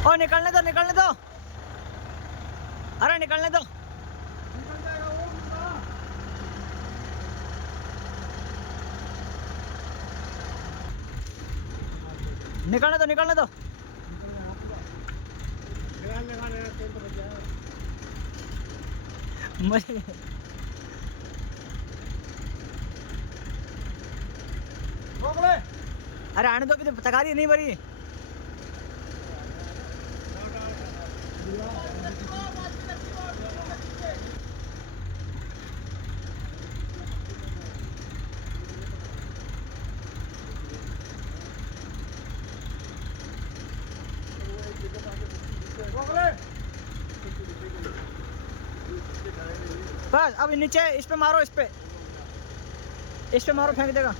ओ निकलने दो, निकलने दो, अरे निकलने दो। निकलने दो, निकलने दो। मुझे अरे आने दो, अभी तो तगारी नहीं भरी। बस अब नीचे इस पे मारो, इस पे मारो, फेंक देगा।